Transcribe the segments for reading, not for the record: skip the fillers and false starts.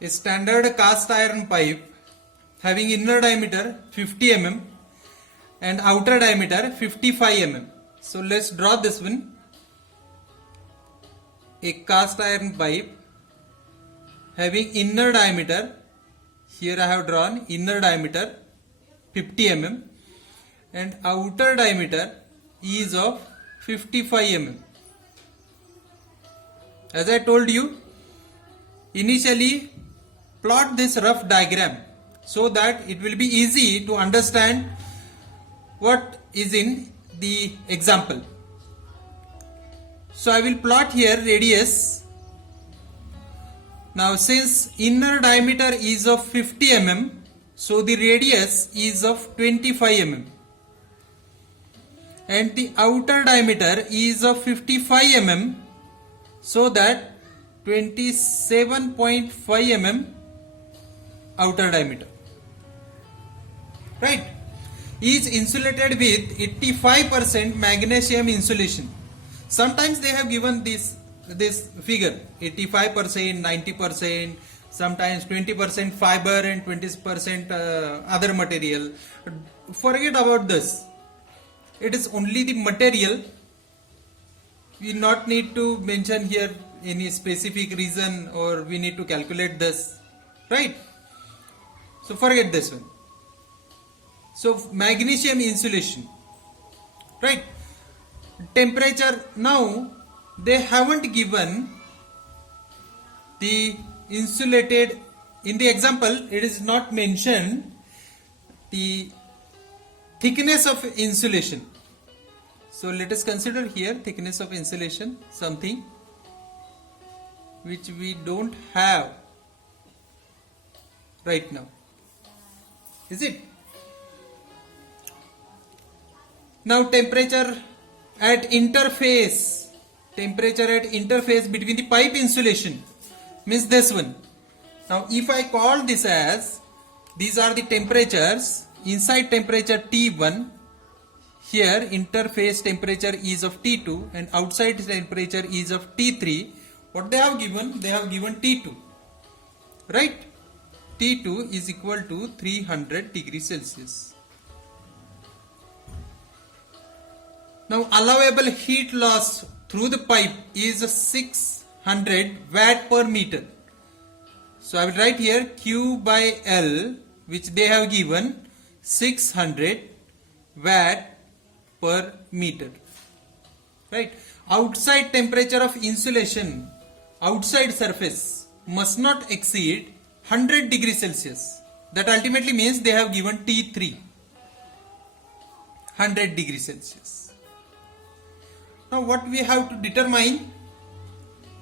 A standard cast iron pipe having inner diameter 50 mm and outer diameter 55 mm. So let's draw this one. A cast iron pipe having inner diameter, here I have drawn inner diameter 50 mm and outer diameter is of 55 mm. As I told you, initially plot this rough diagram so that it will be easy to understand what is in the example. So I will plot here radius. Now since inner diameter is of 50 mm, so the radius is of 25 mm and the outer diameter is of 55 mm, so that 27.5 mm outer diameter, right, is insulated with 85% magnesium insulation. Sometimes they have given this figure 85%, 90%, sometimes 20% fiber and 20% other material. Forget about this. It is only the material. We not need to mention here any specific reason or we need to calculate this, right? So forget this one. So magnesium insulation, right? Temperature, now they haven't given the insulated, in the example it is not mentioned the thickness of insulation. So let us consider here thickness of insulation, something which we don't have right now. Is it? Now temperature at interface between the pipe insulation means this one. Now if I call this as, these are the temperatures, inside temperature T1, here interface temperature is of T2 and outside temperature is of T3. What they have given? They have given T2, right? T2 is equal to 300 degrees Celsius. Now allowable heat loss through the pipe is 600 watt per meter. So I will write here Q by L, which they have given 600 watt per meter, right? Outside temperature of insulation, outside surface must not exceed 100 degrees Celsius. That ultimately means they have given T3, 100 degrees Celsius. Now what we have to determine?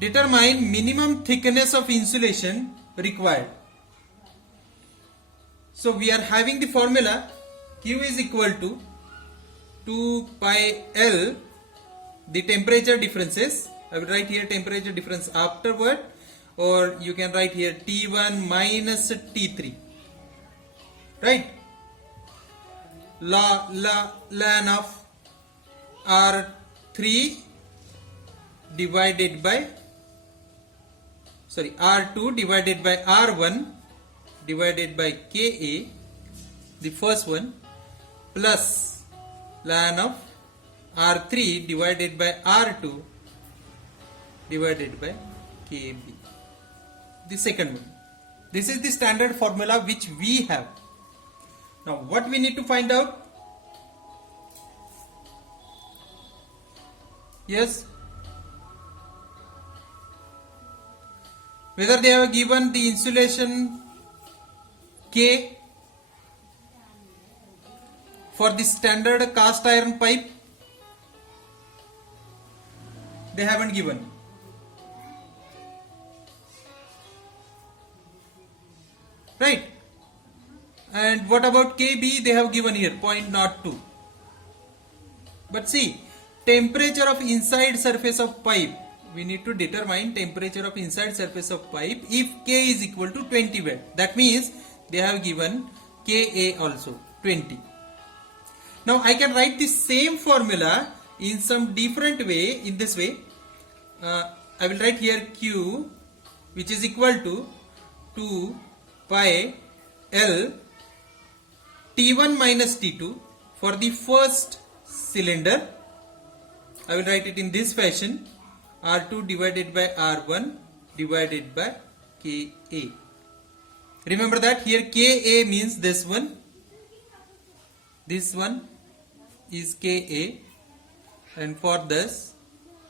Determine minimum thickness of insulation required. So we are having the formula Q is equal to 2 pi L, the temperature differences. I will write here temperature difference afterward, or you can write here T1 minus T3, right? Ln of R3 divided by, R2 divided by R1 divided by Ka, the first one, plus ln of R3 divided by R2 divided by Kb, the second one. This is the standard formula which we have. Now what we need to find out? Yes, whether they have given the insulation K for the standard cast iron pipe. They haven't given. Right? And what about Kb? They have given here 0.02. But see, temperature of inside surface of pipe. We need to determine temperature of inside surface of pipe if K is equal to 20 watt. That means they have given Ka also 20. Now I can write the same formula in some different way, in this way. I will write here Q, which is equal to 2 pi L T1 minus T2 for the first cylinder. I will write it in this fashion: R2 divided by R1 divided by Ka. Remember that here Ka means this one is Ka, and for this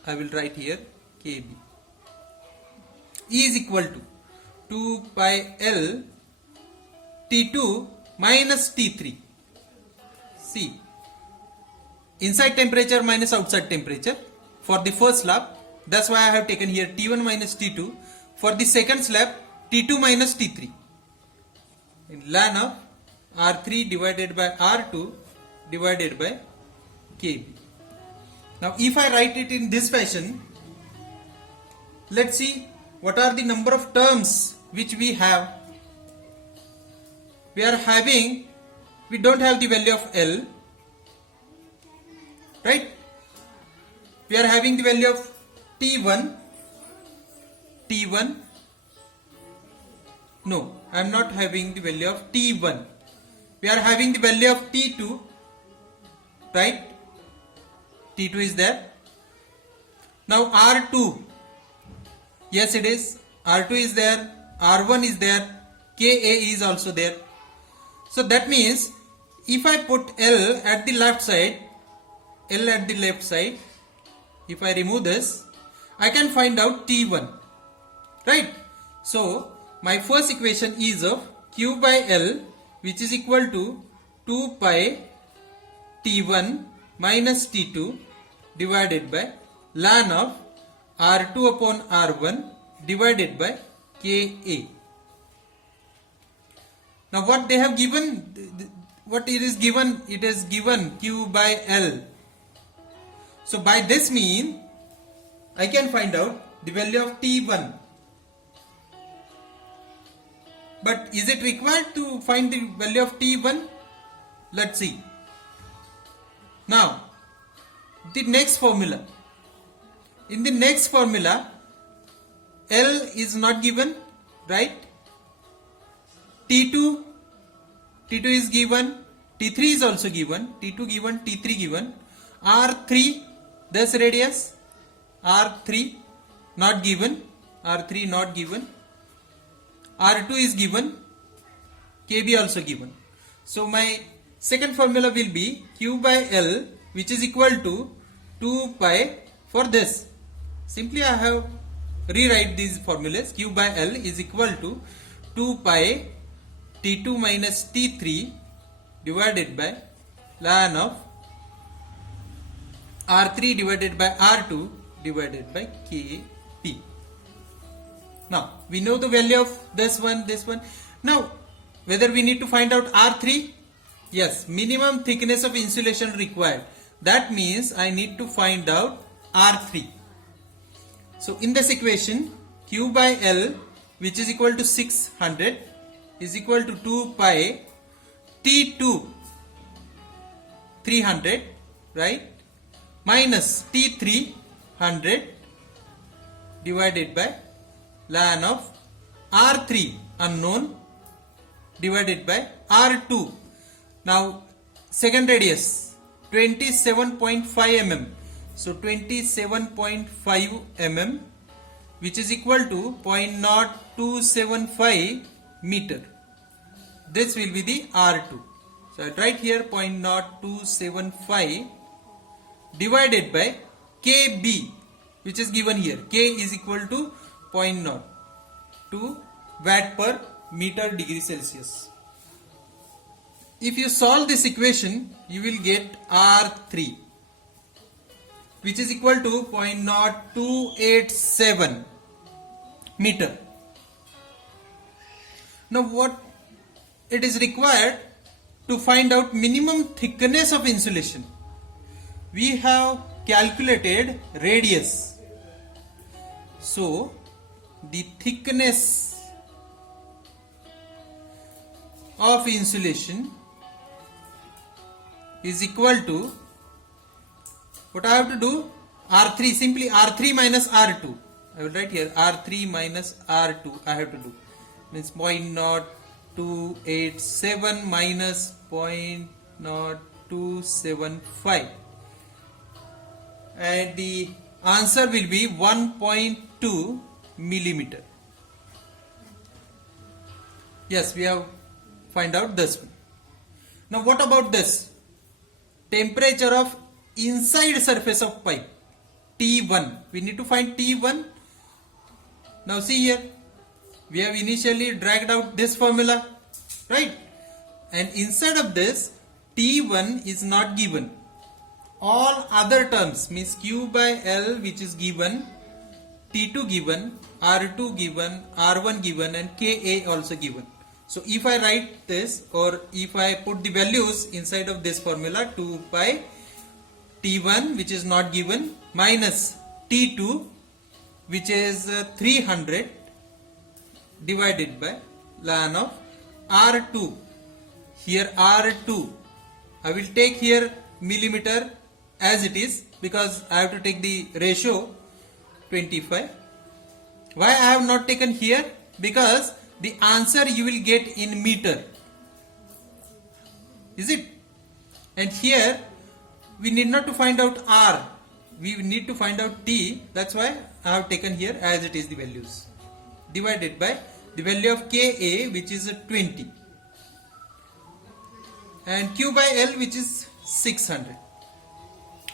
I will write here Kb. E is equal to 2 pi L T2 minus T3. See, inside temperature minus outside temperature for the first slab. That's why I have taken here T1 minus T2. For the second slab, T2 minus T3. In ln of R3 divided by R2 divided by Kb. Now if I write it in this fashion, let's see what are the number of terms which we have. We don't have the value of L, right? We are having the value of T1. No, I am not having the value of T1. We are having the value of T2, right? T2 is there. Now R2, yes it is. R2 is there, R1 is there, Ka is also there. So that means if I put L at the left side, if I remove this, I can find out T1, right? So my first equation is of Q by L, which is equal to 2 pi T1 minus T2 divided by ln of R2 upon R1 divided by Ka. Now what they have given, what it is given, it is given Q by L. So by this mean I can find out the value of T1. But is it required to find the value of T1? Let's see. Now the next formula. In the next formula, L is not given, right? T2 is given, T3 is also given, T2 given, T3 given, R3, this radius, R3 not given, R3 not given, R2 is given, Kb also given. So my second formula will be Q by L, which is equal to 2 pi for this. Simply I have rewrite these formulas. Q by L is equal to 2 pi T2 minus T3 divided by ln of R3 divided by R2 divided by Kp. Now we know the value of this one. Now whether we need to find out R3? Yes, minimum thickness of insulation required. That means I need to find out R3. So in this equation, Q by L, which is equal to 600, is equal to 2 pi T2 300, right, minus T3 100 divided by ln of R3 unknown divided by R2. Now second radius 27.5 mm. So 27.5 mm, which is equal to 0.0275 meter. This will be the R2. So I write here 0.0275 divided by Kb, which is given here. K is equal to 0.02 watt per meter degree Celsius. If you solve this equation, you will get R3, which is equal to 0.0287 meter. Now what it is required to find out minimum thickness of insulation? We have calculated radius. So the thickness of insulation is equal to, what I have to do? R3, simply R3 minus R2. I will write here R3 minus R2 I have to do. means 0.0287 minus 0.0275, and the answer will be 1.2 millimeter. Yes, we have find out this one. Now what about this? Temperature of inside surface of pipe, T1. We need to find T1. Now see here, we have initially dragged out this formula, right? And inside of this, T1 is not given. All other terms means Q by L, which is given, T2 given, R2 given, R1 given, and Ka also given. So if I write this, or if I put the values inside of this formula, 2 pi T1, which is not given, minus T2, which is 300, divided by ln of R2. Here R2, I will take here millimeter as it is, because I have to take the ratio 25. Why I have not taken here? Because the answer you will get in meter. Is it? And here we need not to find out R, we need to find out T. That's why I have taken here as it is the values, divided by the value of Ka, which is 20, and Q by L, which is 600.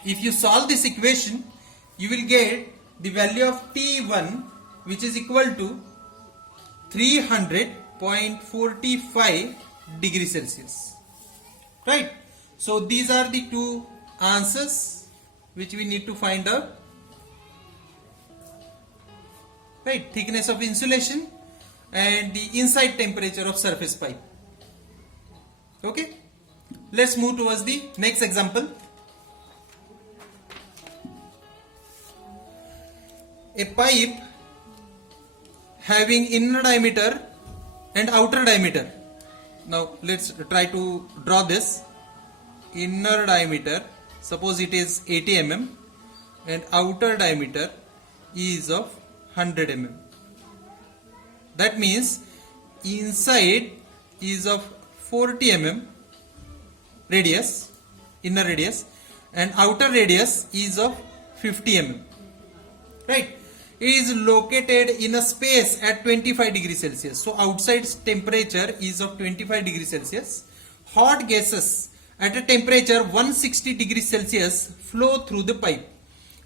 If you solve this equation, you will get the value of T1, which is equal to 300.45 degrees Celsius. Right? So these are the two answers which we need to find out. Right? Thickness of insulation and the inside temperature of surface pipe. Okay? Let's move towards the next example. A pipe having inner diameter and outer diameter. Now let's try to draw this. Inner diameter, suppose it is 80 mm, and outer diameter is of 100 mm. That means inside is of 40 mm radius, inner radius, and outer radius is of 50 mm. Right? It is located in a space at 25 degrees Celsius. So outside temperature is of 25 degrees Celsius. Hot gases at a temperature 160 degrees Celsius flow through the pipe.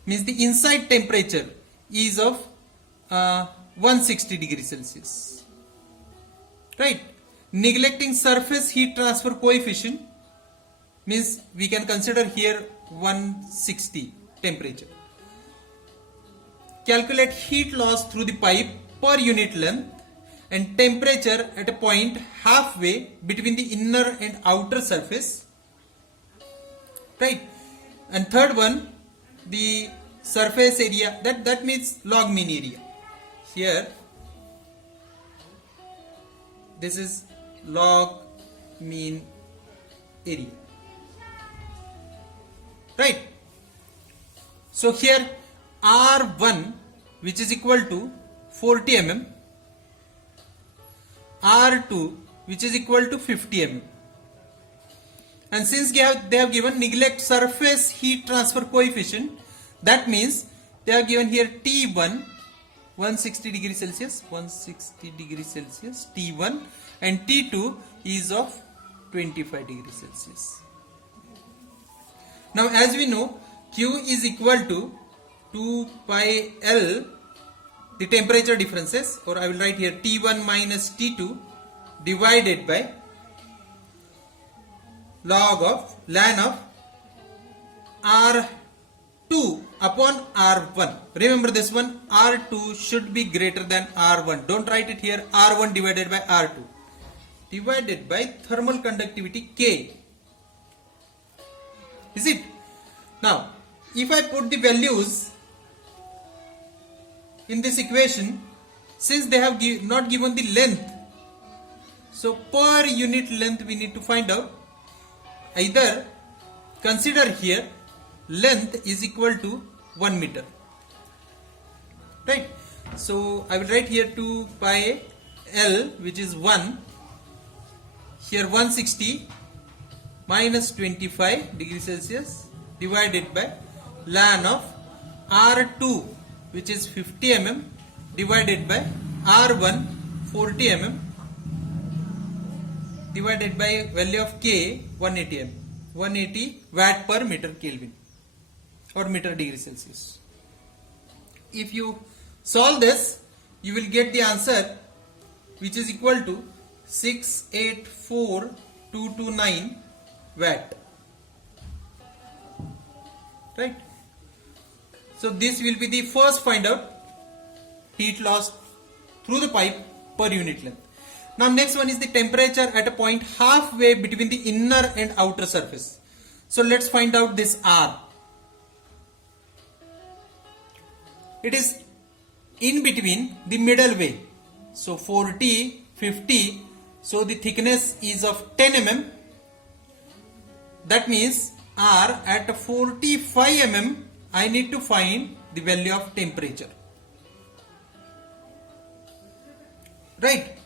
Means the inside temperature is of 160 degrees Celsius. Right? Neglecting surface heat transfer coefficient, means we can consider here 160 temperature. Calculate heat loss through the pipe per unit length and temperature at a point halfway between the inner and outer surface. Right? And third one, the surface area, that means log mean area. Here, this is log mean area. Right? So here R1, which is equal to 40 mm, R2, which is equal to 50 mm. And since they have given neglect surface heat transfer coefficient, that means they have given here T1 160 degrees Celsius, 160 degrees Celsius, T1, and T2 is of 25 degrees Celsius. Now as we know, Q is equal to 2 pi L, the temperature differences, or I will write here T1 minus T2 divided by ln of R2 upon R1. Remember this one, R2 should be greater than R1. Don't write it here, R1 divided by R2. Divided by thermal conductivity K. Is it? Now, if I put the values in this equation, since they have not given the length, so per unit length we need to find out. Either consider here length is equal to 1 meter. Right? So I will write here 2 pi L, which is 1, here 160 minus 25 degrees Celsius divided by ln of R2, which is 50 mm, divided by R1, 40 mm, divided by value of K, 180 watt per meter Kelvin or meter degree Celsius. If you solve this, you will get the answer, which is equal to 684,229 watt. Right? So this will be the first find out heat loss through the pipe per unit length. Now next one is the temperature at a point halfway between the inner and outer surface. So let's find out this R. It is in between the middle way. So 40, 50. So the thickness is of 10 mm. That means R at 45 mm, I need to find the value of temperature. Right?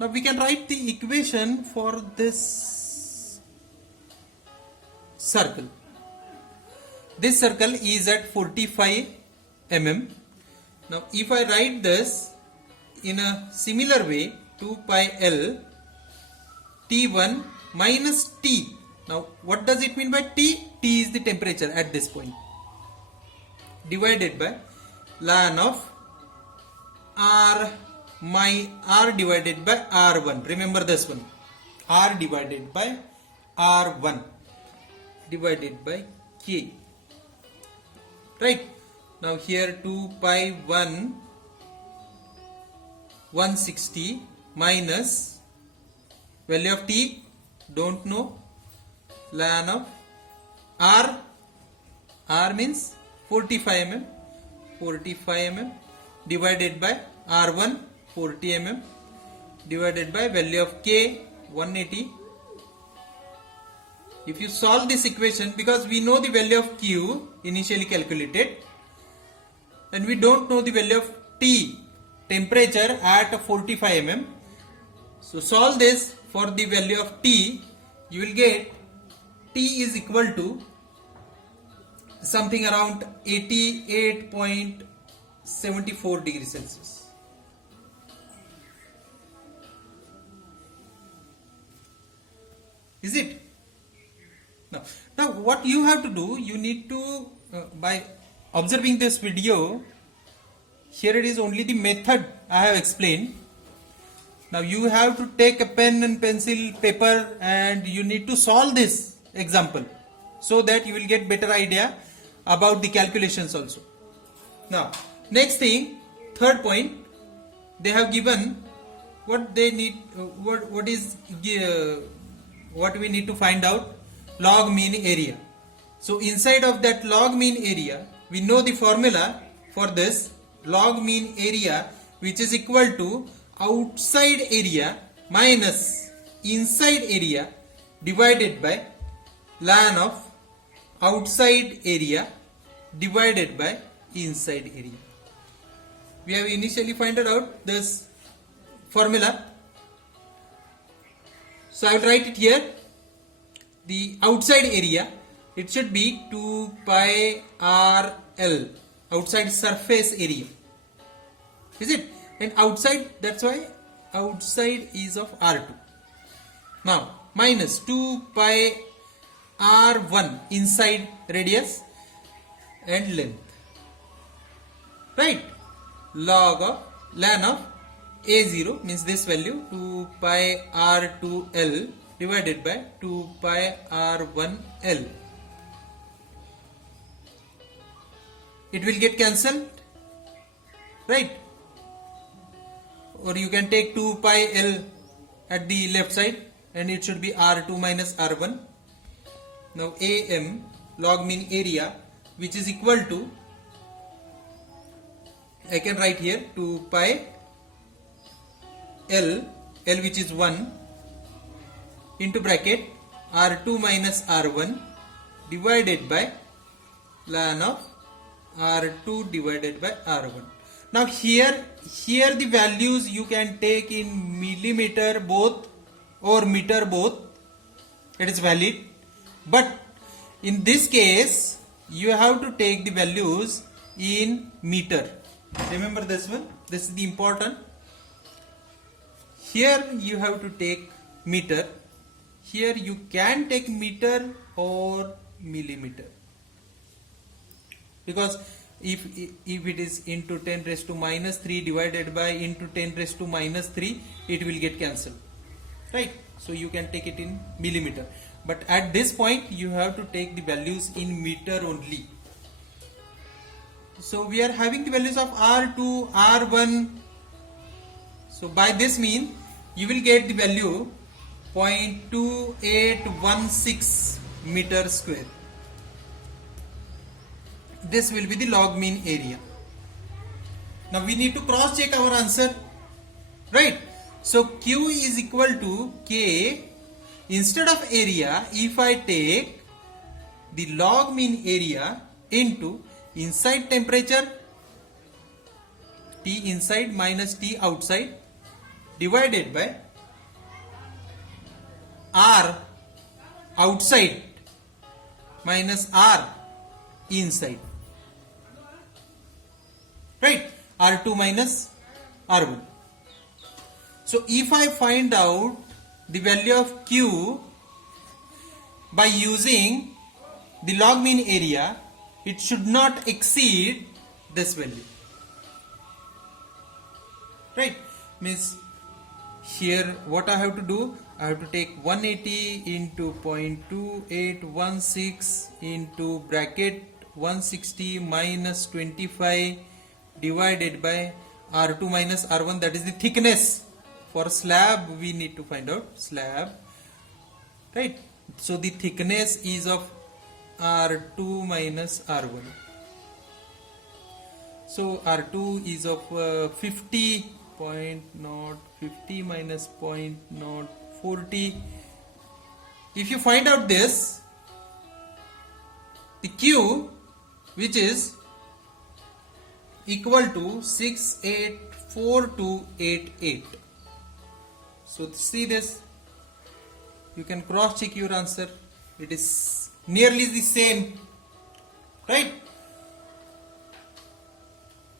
Now we can write the equation for this circle. This circle is at 45 mm. Now if I write this in a similar way, 2 pi L T1 minus T. Now what does it mean by T? T is the temperature at this point, divided by ln of R divided by R1. Remember this one, R divided by R1 divided by K. Right? Now here 2 pi 1 160 minus value of T, don't know, ln of R means 45 mm, 45 mm divided by R1, 40 mm divided by value of K, 180. If you solve this equation, because we know the value of Q initially calculated and we don't know the value of T, temperature at 45 mm. So solve this for the value of T, you will get T is equal to something around 88.74 degrees Celsius. Is it? Now what you have to do, you need to, by observing this video, here it is only the method I have explained. Now you have to take a pen and pencil, paper, and you need to solve this example so that you will get better idea about the calculations also. Now next thing, third point, they have given what they need, what we need to find out, log mean area. So inside of that log mean area, we know the formula for this log mean area, which is equal to outside area minus inside area divided by ln of outside area divided by inside area. We have initially found out this formula. So I will write it here. The outside area, it should be 2 pi RL, outside surface area. Is it? And outside, that's why outside is of R2. Now minus 2 pi R1, inside radius and length. Right? Ln of A0 means this value, 2 pi R2L divided by 2 pi R1L. It will get cancelled, right? Or you can take 2 pi L at the left side and it should be R2 minus R1. Now AM, log mean area, which is equal to, I can write here 2 pi L which is 1 into bracket R2 minus R1 divided by ln of R2 divided by R1. Now here the values you can take in millimeter both or meter both. It is valid, but in this case you have to take the values in meter. Remember this one. This is the important. Here you have to take meter. Here you can take meter or millimeter, because if it is into 10 raised to minus 3 divided by into 10 raised to minus 3, it will get cancelled, right? So you can take it in millimeter, but at this point you have to take the values in meter only. So we are having the values of R2, R1. So by this mean you will get the value 0.2816 meter square. This will be the log mean area. Now we need to cross check our answer, right? So Q is equal to K. Instead of area, if I take the log mean area into inside temperature, T inside minus T outside, divided by R outside minus R inside, right? R2 minus R1. So if I find out the value of Q by using the log mean area, it should not exceed this value, right? Means here what I have to do, I have to take 180 into 0.2816 into bracket 160 minus 25 divided by R2 minus R1, that is the thickness. For slab we need to find out slab, right? So the thickness is of R2 minus R1. So R2 is of 50 minus 0.40. If you find out this, the Q, which is equal to 684288. So see this, you can cross check your answer. It is nearly the same, right?